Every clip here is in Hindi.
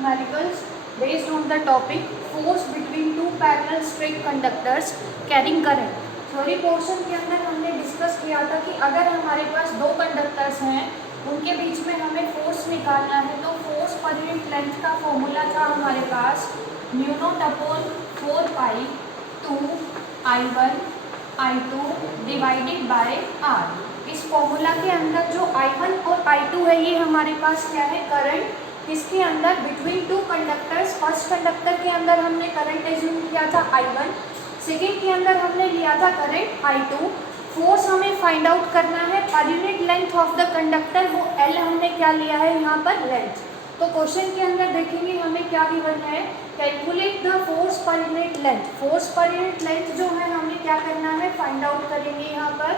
numericals based on the topic force between two parallel straight conductors carrying current। Theory portion के अंदर हमने डिस्कस किया था कि अगर हमारे पास दो कंडक्टर्स हैं उनके बीच में हमें फोर्स निकालना है तो फोर्स पर यूनिट लेंथ का फॉर्मूला था हमारे पास mu not upon 4 pi 2 I1 I2 divided by R। इस फॉर्मूला के अंदर जो I1 और I2 है ये हमारे पास क्या है, करंट। इसके अंदर between two conductors, first conductor के अंदर हमने करंट एज्यूम किया था I1, सेकेंड के अंदर हमने लिया था करंट I2। फोर्स हमें फाइंड आउट करना है, पर unit length of the conductor वो L हमने क्या लिया है यहाँ पर, लेंथ। तो क्वेश्चन के अंदर देखेंगे हमें क्या गिवन है, calculate the force per unit length. Force per unit length जो है हमें क्या करना है, फाइंड आउट करेंगे यहाँ पर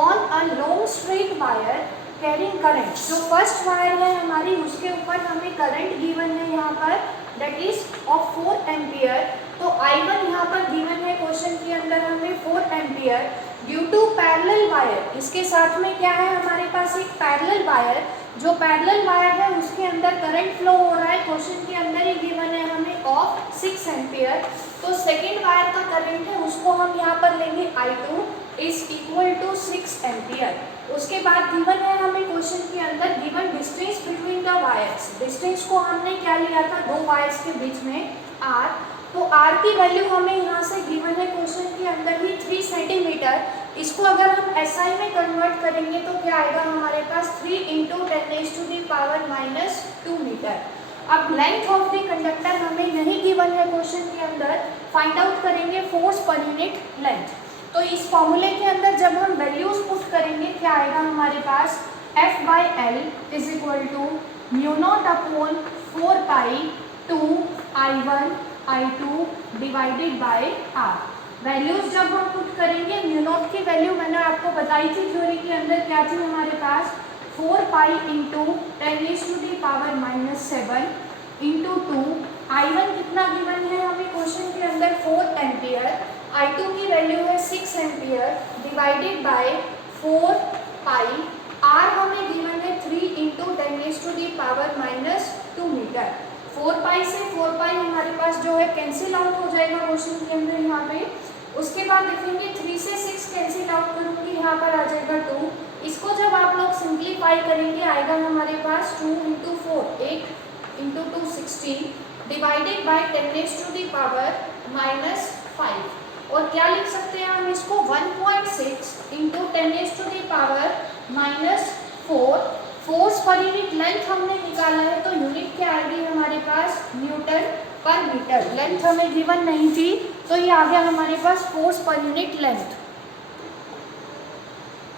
on a long straight wire carrying current. जो फर्स्ट वायर है हमारी उसके ऊपर हमें करंट गिवन है यहाँ पर, दैट इज ऑफ 4 एम्पियर। तो I1 यहाँ पर गिवन है क्वेश्चन के अंदर हमें 4 ampere due to parallel wire. इसके साथ में क्या है हमारे पास, एक पैरेलल वायर। जो पैरेलल वायर है उसके अंदर करंट फ्लो हो रहा है, क्वेश्चन के अंदर ही गिवन है हमें ऑफ 6 एम्पियर। तो सेकेंड वायर का करंट है उसको हम यहाँ पर लेंगे I2 is equal to 6 ampere. उसके बाद गिवन है हमें क्वेश्चन के अंदर given distance between the wires. Distance को हमने क्या लिया था, दो वायर्स के बीच में R। तो R की वैल्यू हमें यहाँ से गिवन है क्वेश्चन के अंदर ही 3 सेंटीमीटर। इसको अगर हम SI में कन्वर्ट करेंगे तो क्या आएगा हमारे पास 3 × 10⁻⁻2 मीटर। अब लेंथ ऑफ द कंडक्टर हमें नहीं गिवन है क्वेश्चन के अंदर, फाइंड आउट करेंगे फोर्स पर यूनिट लेंथ। तो इस फॉर्मूले के अंदर जब हम वैल्यूज पुट करेंगे क्या आएगा हमारे पास, F/L is equal to mu not upon 4 pi 2 I1 I2 divided by R। Values जब हम पुट करेंगे, म्यू नॉट की वैल्यू मैंने आपको बताई थी थ्योरी के अंदर क्या थी हमारे पास, 4 पाई × 10⁻⁻7 × 2। I1 कितना गिवन है हमें क्वेश्चन के अंदर 4 एम्पियर, I2 की वैल्यू है 6 ampere divided by 4 pi. R हमें गिवन है 3 × 10⁻⁻2 मीटर। 4 पाई से 4 पाई हमारे पास जो है कैंसिल आउट हो जाएगा क्वेश्चन के अंदर यहाँ पे। उसके बाद देखेंगे 3 से 6 कैंसिल आउट करूँगी, यहाँ पर आ जाएगा 2। इसको जब आप लोग सिंप्लीफाई करेंगे आएगा हमारे पास 2 × 4 8 × 2 16 डिवाइडेड बाय 10⁻⁻5। और क्या लिख सकते हैं हम इसको, 1.6 × 10⁻⁻4। फोर्स पर यूनिट लेंथ हमने निकाला है तो यूनिट क्या आ गई हमारे पास, न्यूटन पर मीटर। लेंथ हमें गिवन नहीं थी तो ये आ गया हमारे पास force per unit length.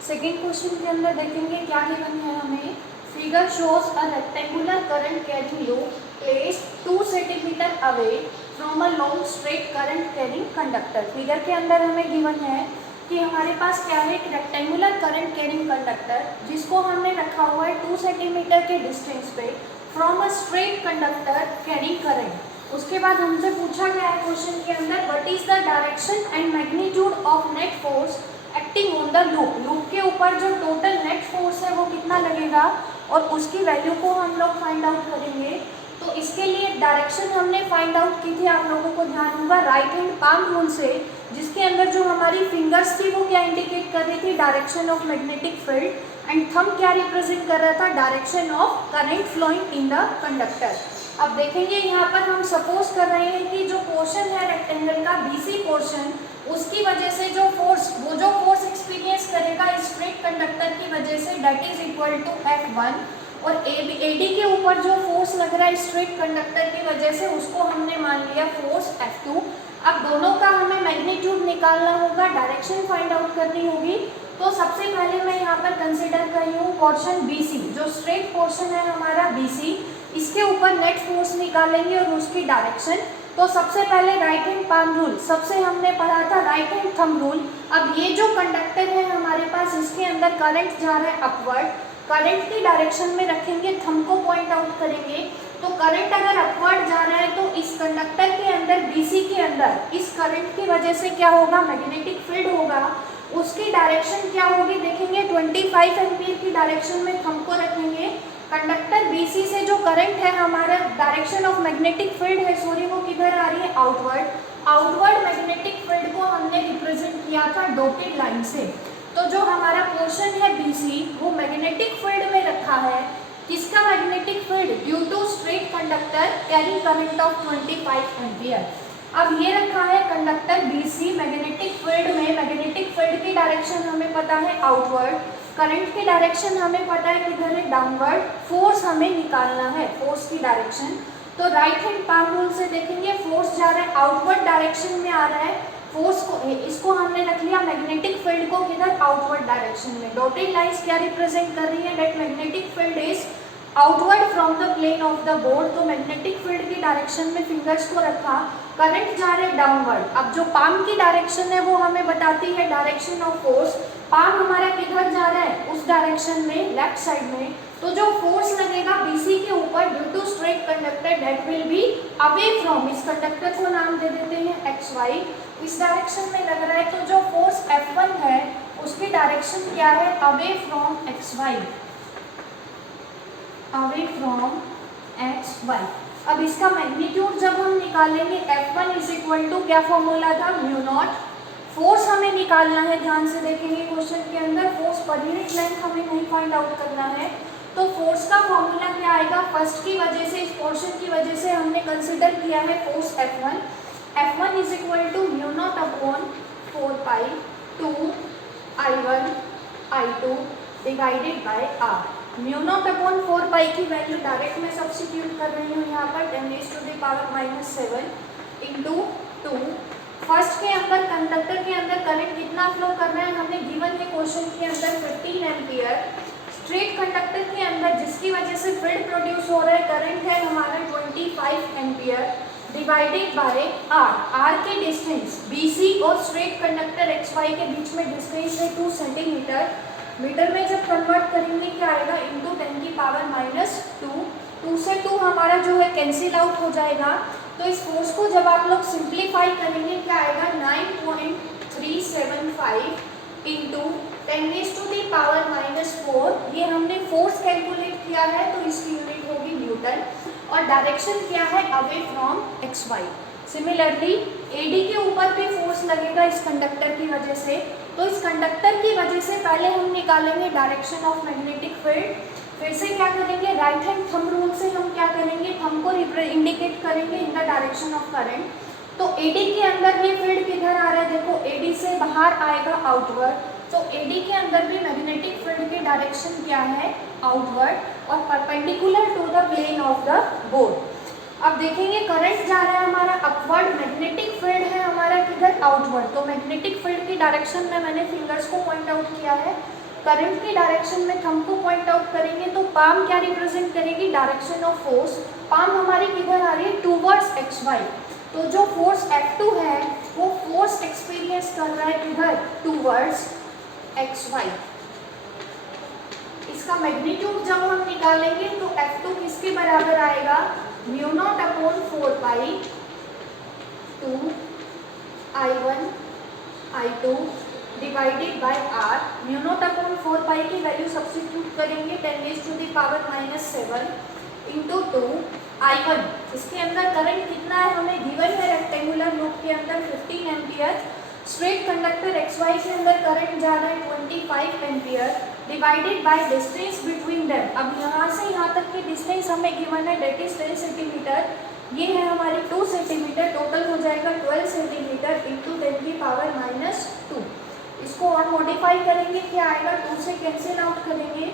Second question के अंदर देखेंगे क्या गिवन है हमें, figure shows a rectangular current carrying loop placed 2 centimetre away from a long straight current carrying conductor. Figure के अंदर हमें गिवन है कि हमारे पास क्या है, एक रेक्टेंगुलर करंट कैरिंग कंडक्टर जिसको हमने रखा हुआ है 2 सेंटीमीटर के डिस्टेंस पे from a straight conductor carrying current. उसके बाद हमसे पूछा गया है क्वेश्चन के अंदर, what is the direction and magnitude of net force acting on the loop. Loop के ऊपर जो टोटल नेट फोर्स है वो कितना लगेगा और उसकी वैल्यू को हम लोग फाइंड आउट करेंगे। तो इसके लिए डायरेक्शन हमने फाइंड आउट की थी, आप लोगों को ध्यान होगा राइट हैंड पाम रूल से, जिसके अंदर जो हमारी फिंगर्स थी वो क्या इंडिकेट कर रही थी, direction of magnetic field, and thumb क्या रिप्रेजेंट कर रहा था, direction of current flowing in the conductor. अब देखेंगे यहाँ पर हम सपोज कर रहे हैं कि जो पोर्शन है रेक्टेंगल का BC पोर्शन, उसकी वजह से जो फोर्स, वो जो फोर्स एक्सपीरियंस करेगा स्ट्रेट कंडक्टर की वजह से, that is equal to F1। और AD के ऊपर जो फोर्स लग रहा है स्ट्रेट कंडक्टर की वजह से उसको हमने मान लिया फोर्स F2। अब दोनों का हमें मैग्नीट्यूड निकालना होगा, डायरेक्शन फाइंड आउट करनी होगी। तो सबसे पहले मैं यहाँ पर कंसिडर कर रही हूँ पोर्शन BC, जो स्ट्रेट पोर्शन है हमारा BC, इसके ऊपर नेट फोर्स निकालेंगे और उसकी डायरेक्शन। तो सबसे पहले राइट हैंड पाम रूल, सबसे हमने पढ़ा था राइट हैंड थंब रूल। अब ये जो कंडक्टर है हमारे पास, इसके अंदर करंट जा रहा है अपवर्ड, करंट की डायरेक्शन में रखेंगे, थंब को पॉइंट आउट करेंगे। तो करंट अगर अपवर्ड जा रहा है तो इस कंडक्टर के अंदर BC के अंदर इस करंट की वजह से क्या होगा, मैग्नेटिक फील्ड होगा। उसकी डायरेक्शन क्या होगी देखेंगे, 25 एम्पीयर की डायरेक्शन में थंब को रखेंगे, कंडक्टर BC से जो करंट है हमारा डायरेक्शन ऑफ मैग्नेटिक फील्ड है सॉरी वो किधर आ रही है आउटवर्ड। आउटवर्ड मैग्नेटिक फील्ड को हमने रिप्रेजेंट किया था डॉटेड लाइन से। तो जो हमारा पोर्शन है BC वो मैग्नेटिक फील्ड में रखा है। किसका magnetic field? Due to straight conductor carrying current of 25 ampere. अब ये रखा है कंडक्टर BC मैग्नेटिक फील्ड में। मैग्नेटिक फील्ड की डायरेक्शन हमें पता है आउटवर्ड, करंट की डायरेक्शन हमें पता है किधर है डाउनवर्ड, फोर्स हमें निकालना है फोर्स की डायरेक्शन। तो राइट हैंड पाम रूल से देखेंगे फोर्स जा रहा है आउटवर्ड डायरेक्शन में आ रहा है। फोर्स को इसको हमने रख लिया मैग्नेटिक फील्ड को किधर आउटवर्ड डायरेक्शन में। डॉटेड लाइंस क्या रिप्रेजेंट कर रही है? That magnetic field is outward from the plane of the board. तो मैग्नेटिक फील्ड की डायरेक्शन में फिंगर्स को रखा, करंट जा रहे डाउनवर्ड। अब जो पाम की डायरेक्शन है वो हमें बताती है डायरेक्शन ऑफ फोर्स। पाम हमारा किधर जा रहा है? उस डायरेक्शन में, लेफ्ट साइड में। तो जो फोर्स लगेगा BC के ऊपर due to straight conductor that will be away from, इस कंडक्टर को नाम दे देते हैं XY, इस डायरेक्शन में लग रहा है। तो जो फोर्स F1 है उसकी डायरेक्शन क्या है? Away from XY, away from XY। अब इसका मैग्नीट्यूड जब हम निकालेंगे F1 इज इक्वल टू क्या फॉर्मूला था? Mu naught. फोर्स हमें निकालना है, ध्यान से देखेंगे क्वेश्चन के अंदर फोर्स पर यूनिट लेंथ हमें नहीं फाइंड आउट करना है। तो फोर्स का फॉर्मूला क्या आएगा? फर्स्ट की वजह से, इस पोर्शन की वजह से हमने कंसिडर किया है force F1। F1 is equal to mu not upon 4 pi 2 I1 I2 divided by R। Mu not upon 4 pi की वैल्यू डायरेक्ट में सब्स्टिट्यूट कर रही हूँ यहाँ पर 10⁻⁻⁷ इंटू 2। फर्स्ट के अंदर कंडक्टर के अंदर करंट कितना फ्लो कर रहा है हमें गिवन है क्वेश्चन के अंदर 15 एम्पियर। स्ट्रेट कंडक्टर के अंदर जिसकी वजह से फील्ड प्रोड्यूस हो रहा है करंट है हमारा 25 ampere divided by R। R के डिस्टेंस BC और स्ट्रेट कंडक्टर XY के बीच में डिस्टेंस है 2 सेंटीमीटर। मीटर में जब कन्वर्ट करेंगे क्या आएगा? इंटू 10⁻⁻²। 2 से 2 हमारा जो है कैंसिल आउट हो जाएगा। तो इस फोर्स को जब आप लोग सिंप्लीफाई करेंगे क्या आएगा? 9.375 इंटू 10⁻⁻⁴। ये हमने फोर्स कैलकुलेट किया है तो इसकी यूनिट होगी न्यूटन। और डायरेक्शन क्या है? Away from XY। Similarly AD के ऊपर भी फोर्स लगेगा इस कंडक्टर की वजह से। तो इस कंडक्टर की वजह से पहले हम निकालेंगे डायरेक्शन ऑफ मैग्नेटिक फील्ड। फिर से क्या करेंगे? राइट हैंड थंब रूल से हम क्या करेंगे? थंब को इंडिकेट करेंगे in the direction of current. तो AD के अंदर ये फील्ड किधर आ रहा है? देखो AD से बाहर आएगा आउटवर्ड। तो AD के अंदर भी मैग्नेटिक फील्ड की डायरेक्शन क्या है? आउटवर्ड और perpendicular to the plane of the board. अब देखेंगे करंट जा रहा है हमारा अपवर्ड, मैग्नेटिक फील्ड है हमारा किधर? आउटवर्ड। तो मैग्नेटिक फील्ड की डायरेक्शन में मैंने फिंगर्स को पॉइंट आउट किया है। करंट की डायरेक्शन में थंब को पॉइंट आउट करेंगे तो पाम क्या रिप्रेजेंट करेगी? Direction of force. पाम हमारी किधर आ रही है? Towards XY। तो जो फोर्स F2 है वो फोर्स एक्सपीरियंस कर रहा है किधर? Towards XY। इसका मैग्नीट्यूड जब हम निकालेंगे तो F2 किसके बराबर आएगा? Mu naught upon 4 pi 2 I1 I2 divided by R। Mu not upon 4 pi की वैल्यू सब्स्टिट्यूट करेंगे 10⁻⁷ इंटू 2 I1। इसके अंदर करंट कितना है हमें गिवन है रेक्टेंगुलर लूप के अंदर 15 एम्पियर। स्ट्रेट कंडक्टर XY के अंदर करंट जा रहा है 25 ampere divided by distance between them. अब यहाँ से यहाँ तक की डिस्टेंस हमें गिवन है दैट इज 10 सेंटीमीटर। ये है हमारी 2 सेंटीमीटर, टोटल हो जाएगा 12 सेंटीमीटर इंटू 10⁻⁻²। इसको और मॉडिफाई करेंगे क्या आएगा? 2 से कैंसिल आउट करेंगे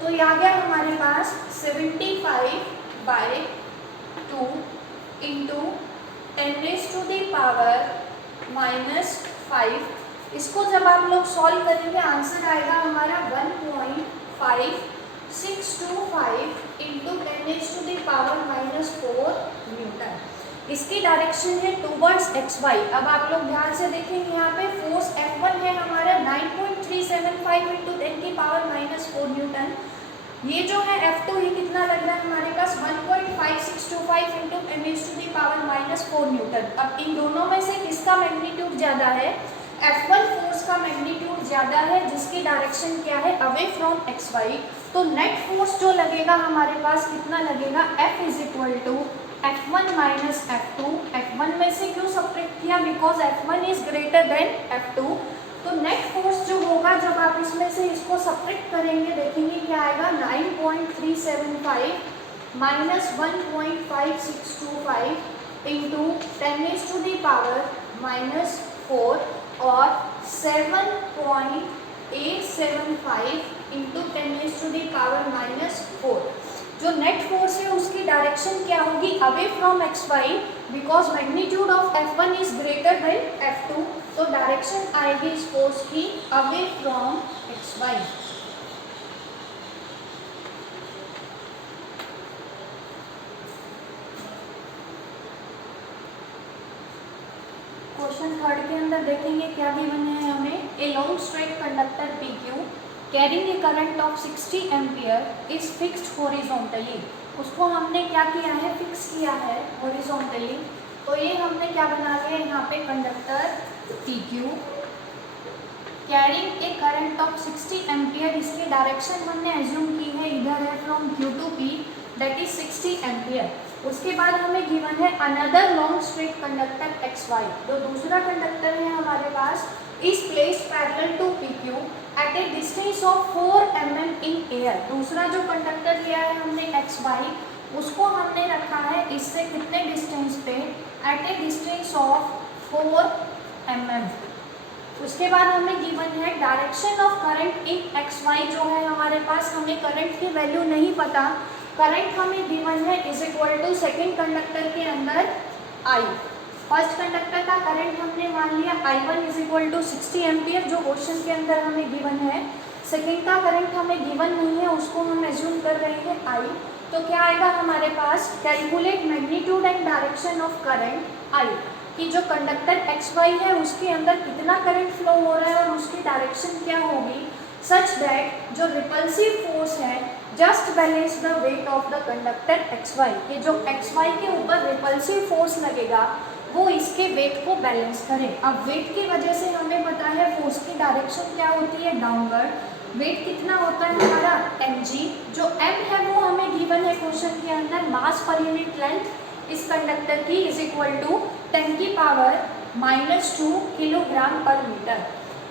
तो ये आ गया हमारे पास 75/2 इंटू 10⁻⁻⁵। इसको जब आप लोग सॉल्व करेंगे आंसर आएगा हमारा 1.5625 इंटू 10⁻⁻⁴ न्यूटन। इसकी डायरेक्शन है टूवर्ड्स XY। अब आप लोग ध्यान से देखेंगे यहाँ पे फोर्स F1 है हमारा 9.375 इंटू 10⁻⁻⁴ न्यूटन। ये जो है F2 ये कितना लग रहा है हमारे पास? 1.5625 इंटू 10⁻⁻⁴ न्यूटन। अब इन दोनों में से किसका मैग्नीट्यूड ज़्यादा है? F1 फोर्स का मैग्नीट्यूड ज़्यादा है जिसकी डायरेक्शन क्या है, अवे फ्रॉम XY, तो नेट फोर्स जो लगेगा हमारे पास कितना लगेगा, F is equal to F1 minus F2। F1 में से क्यों सब्ट्रैक्ट किया, because F1 is greater than F2। तो नेट फोर्स जो होगा जब आप इसमें से इसको सब्ट्रैक्ट करेंगे देखेंगे क्या आएगा, 9.375 माइनस 1.5625 इंटू 10⁻⁴ और 7.875 इंटू 10⁻⁴। जो नेट फोर्स है उसकी डायरेक्शन क्या होगी, away from XY, because magnitude of F1 is greater than F2, तो डायरेक्शन आएगी इस फोर्स की away from XY। Question third के अंदर देखेंगे क्या गिवन है हमें, a long straight conductor PQ carrying a current of 60 ampere is fixed horizontally. उसको हमने क्या किया है, फिक्स किया है हॉरिजॉन्टली। तो ये हमने क्या बना लिया यहाँ पे, conductor PQ carrying a current of 60 ampere, इसकी डायरेक्शन हमने एज्यूम की है इधर है from Q to P, that is 60 ampere. उसके बाद हमें गिवन है another long straight conductor XY, जो दूसरा कंडक्टर है हमारे पास, is placed parallel to PQ at a distance of 4 mm in air. दूसरा जो कंडक्टर लिया है हमने XY, उसको हमने रखा है इससे कितने डिस्टेंस पे, at a distance of 4 mm। उसके बाद हमें गिवन है direction of current in XY, जो है हमारे पास, हमें करंट की वैल्यू नहीं पता, करंट हमें गिवन है is equal to second conductor के अंदर I। फर्स्ट कंडक्टर का करंट हमने मान लिया I1 is equal to 60 ampere, जो क्वेश्चन के अंदर हमें गिवन है। सेकेंड का करंट हमें गिवन नहीं है, उसको हम एज्यूम कर रहे हैं I। तो क्या आएगा हमारे पास, calculate magnitude and direction of current I, कि जो कंडक्टर XY है उसके अंदर कितना करंट फ्लो हो रहा है और उसकी डायरेक्शन क्या होगी, सच दैट जो रिपल्सिव फोर्स है just balance the weight of the conductor XY, कि जो XY के ऊपर रिपल्सिव फोर्स लगेगा वो इसके वेट को बैलेंस करे। अब वेट की वजह से हमें पता है फोर्स की डायरेक्शन क्या होती है, डाउनवर्ड। वेट कितना होता है हमारा, mg, जो m है वो हमें गिवन है क्वेश्चन के अंदर, मास पर यूनिट लेंथ इस कंडक्टर की इज इक्वल टू 10⁻⁻² किलोग्राम पर मीटर।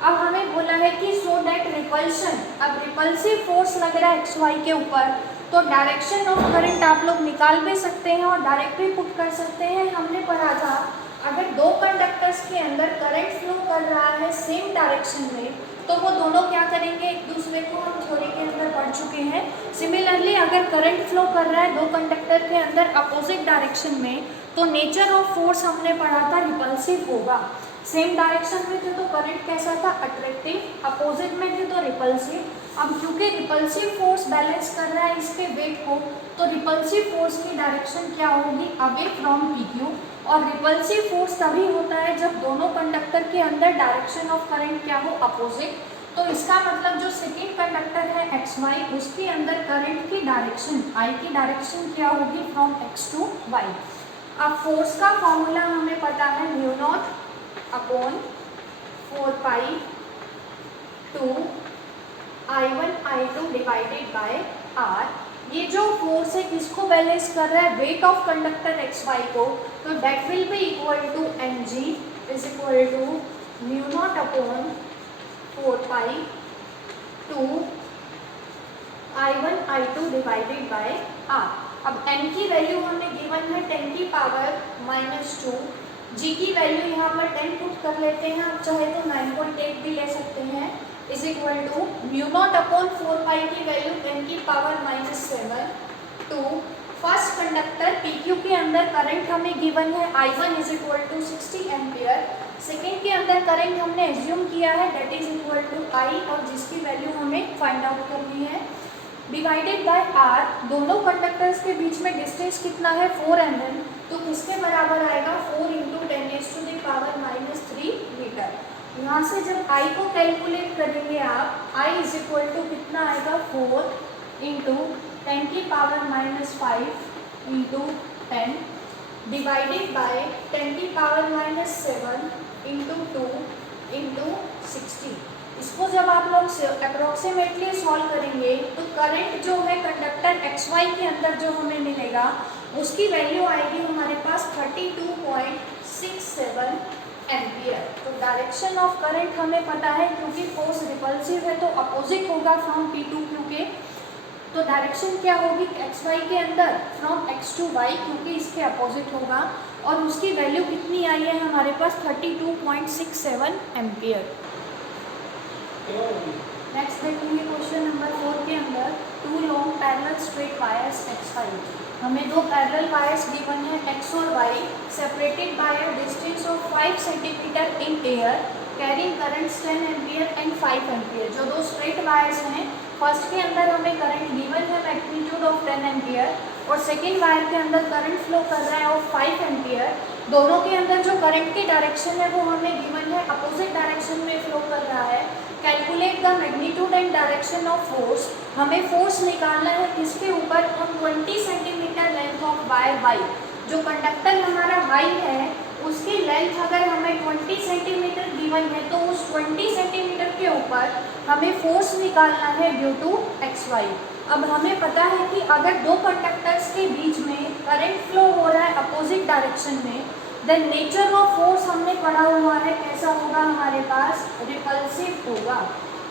अब हमें बोला है कि सो दैट रिपल्शन, अब रिपल्सिव फोर्स लग रहा है XY के ऊपर, तो डायरेक्शन ऑफ करंट आप लोग निकाल भी सकते हैं और डायरेक्ट भी पुट कर सकते हैं। हमने पढ़ा था अगर दो कंडक्टर्स के अंदर करंट फ्लो कर रहा है सेम डायरेक्शन में, तो वो दोनों क्या करेंगे, एक दूसरे को हम थ्योरी के अंदर पढ़ चुके हैं। सिमिलरली अगर करंट फ्लो कर रहा है दो कंडक्टर के अंदर अपोजिट डायरेक्शन में, तो नेचर ऑफ फोर्स हमने पढ़ा था रिपल्सिव होगा। सेम डायरेक्शन में थे तो करंट कैसा था, अट्रैक्टिव, अपोजिट में थे तो रिपल्सिव। अब क्योंकि रिपल्सिव फोर्स बैलेंस कर रहा है इसके वेट को, तो रिपल्सिव फोर्स की डायरेक्शन क्या होगी, अवे फ्रॉम PQ। और रिपल्सिव फोर्स तभी होता है जब दोनों कंडक्टर के अंदर डायरेक्शन ऑफ करंट क्या हो, अपोजिट। तो इसका मतलब जो सेकेंड कंडक्टर है XY, उसके अंदर करंट की डायरेक्शन I की डायरेक्शन क्या होगी, फ्रॉम X टू Y। अब फोर्स का फॉर्मूला हमें पता है, μ0/4π2 I1 I2 divided by R। ये जो फोर्स है किसको बैलेंस कर रहा है, वेट ऑफ कंडक्टर XY को, तो that will be equal to mg is equal to μ0/4π2 I1 I2 divided by R। अब n की वैल्यू हमें गिवन है 10⁻⁻², g की वैल्यू यहाँ पर 10 पुट कर लेते हैं, आप चाहे तो 9.8 भी ले सकते हैं, इज इक्वल टू μ0/4π की value 10⁻⁷ to first conductor PQ के अंदर करंट हमें गिवन है I1 is equal to 60 ampere, second के अंदर करंट हमने एज्यूम किया है that is equal to I, और जिसकी वैल्यू हमें फाइंड आउट करनी है, डिवाइडेड बाय R। दोनों कंडक्टर्स के बीच में डिस्टेंस कितना है, 4 mm, तो किसके बराबर आएगा, 4 × 10⁻⁻³ मीटर। यहाँ से जब I को कैलकुलेट करेंगे आप, I इज इक्वल टू कितना आएगा, 4 × 10⁻⁵ × 10 डिवाइडेड बाय 10⁻⁷ × 2 इंटू 60। इसको जब आप लोग अप्रोक्सीमेटली सॉल्व करेंगे तो करंट जो है कंडक्टर XY के अंदर जो हमें मिलेगा उसकी वैल्यू आएगी हमारे पास 32.67 एम्पियर। तो डायरेक्शन ऑफ करंट हमें पता है, क्योंकि फोर्स रिपल्सिव है तो अपोजिट होगा फ्रॉम P to Q के। तो डायरेक्शन क्या होगी XY के अंदर फ्रॉम X to Y, क्योंकि इसके अपोजिट होगा। और उसकी वैल्यू कितनी आई है हमारे पास 32.67 एम्पियर। नेक्स्ट देखेंगे क्वेश्चन नंबर 4 के अंदर, 2 long parallel straight wires XY। हमें दो पैरेलल वायर्स गिवन है X और Y, separated by a distance of 5 centimetre in air, carrying currents 10 ampere and 5 ampere. जो दो स्ट्रेट वायर्स हैं, फर्स्ट के अंदर हमें करंट गिवन है मैग्नीट्यूड ऑफ 10 एम्पियर और सेकेंड वायर के अंदर करंट फ्लो कर रहा है ऑफ 5 एम्पियर। दोनों के अंदर जो करंट की डायरेक्शन है वो हमें गिवन है अपोजिट डायरेक्शन में फ्लो कर रहा है। Calculate the magnitude and direction of force. हमें फोर्स निकालना है किसके ऊपर, on 20 centimetre length of wire Y. जो कंडक्टर हमारा वाई है उसकी लेंथ अगर हमें 20 सेंटीमीटर गिवन है तो उस 20 सेंटीमीटर के ऊपर हमें फोर्स निकालना है ड्यू टू XY। अब हमें पता है कि अगर दो कंडक्टर्स के बीच में करंट फ्लो हो रहा है अपोजिट डायरेक्शन में, देन नेचर ऑफ फोर्स हमने पढ़ा हुआ है कैसा होगा हमारे पास, रिपल्सिव होगा।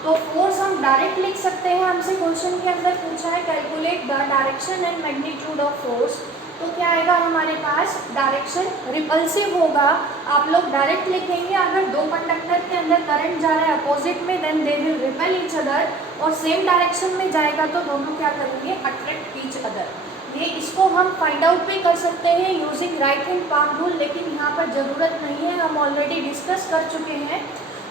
तो फोर्स हम डायरेक्ट लिख सकते हैं। हमसे क्वेश्चन के अंदर पूछा है calculate the direction and magnitude of force, तो क्या आएगा हमारे पास, डायरेक्शन रिपल्सिव होगा। आप लोग डायरेक्ट लिखेंगे, अगर दो कंडक्टर के अंदर करंट जा रहा है अपोजिट में then they will repel each other, और सेम डायरेक्शन में जाएगा तो दोनों क्या करेंगे, अट्रैक्ट ईच अदर। ये इसको हम फाइंड आउट भी कर सकते हैं using right hand palm rule, लेकिन यहाँ पर ज़रूरत नहीं है, हम ऑलरेडी डिस्कस कर चुके हैं।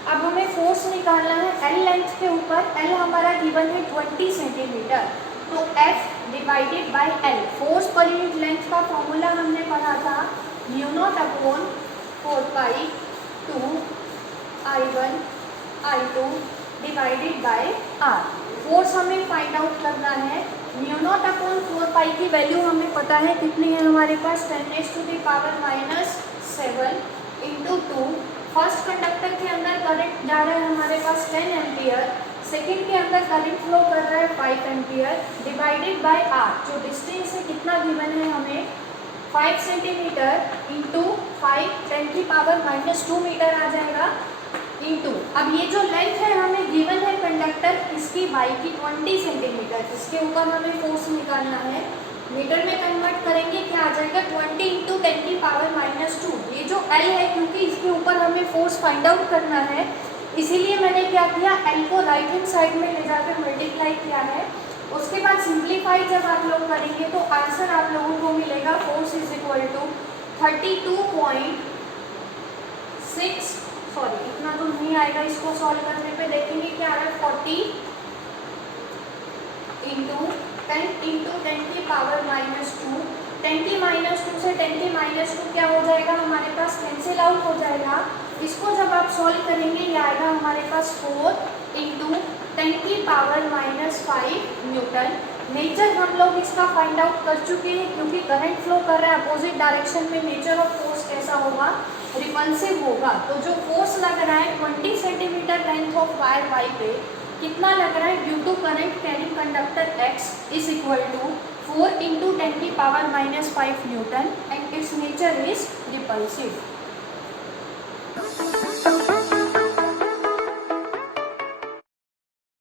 अब हमें फोर्स निकालना है L लेंथ के ऊपर। L हमारा गिवन है 20 सेंटीमीटर, तो F divided by L। Force per unit length का फॉर्मूला हमने पढ़ा था μ0/4π2 I1 I2 divided by R। Force हमें फाइंड आउट करना है। μ0/4π की वैल्यू हमें पता है कितनी है हमारे पास, 10⁻⁷ इंटू 2। फर्स्ट कंडक्टर के अंदर करंट जा रहा है हमारे पास 10 एम्पियर, सेकेंड के अंदर करंट फ्लो कर रहा है 5 एम्पियर, डिवाइडेड बाय R। जो डिस्टेंस है कितना गिवन है हमें, 5 सेंटीमीटर इंटू 5 10⁻⁻2 मीटर आ जाएगा इंटू। अब ये जो लेंथ है हमें गिवन है कंडक्टर इसकी वाई की 20 सेंटीमीटर, इसके ऊपर हमें फोर्स निकालना है। मीटर में कन्वर्ट करेंगे क्या आ जाएगा, 20 इंटू 10⁻⁻2। ये जो L है, क्योंकि इसके ऊपर हमें फोर्स फाइंड आउट करना है, इसीलिए मैंने क्या किया, L को राइट हैंड साइड में ले जाकर मल्टीप्लाई किया है। उसके बाद सिंप्लीफाई जब आप लोग करेंगे तो आंसर आप लोगों को मिलेगा force is equal to 32.6, sorry इतना तो नहीं आएगा, इसको सॉल्व करने पे देखेंगे क्या आ रहा है, 40 इंटू 10 इंटू 10⁻⁻2। 10⁻2 से 10⁻2 क्या हो जाएगा हमारे पास, कैंसिल आउट हो जाएगा। इसको जब आप सॉल्व करेंगे ये आएगा हमारे पास 4 इंटू 10⁻⁵ न्यूटन। नेचर हम लोग इसका फाइंड आउट कर चुके हैं, क्योंकि करंट फ्लो कर रहा है अपोजिट डायरेक्शन में, नेचर ऑफ फोर्स कैसा होगा, रिपल्सिव होगा। तो जो फोर्स लग रहा है 20 centimetre length of wire Y पे कितना लग रहा है, due to current carrying conductor X is equal to 4 into 10⁻⁵ newton and its nature is repulsive.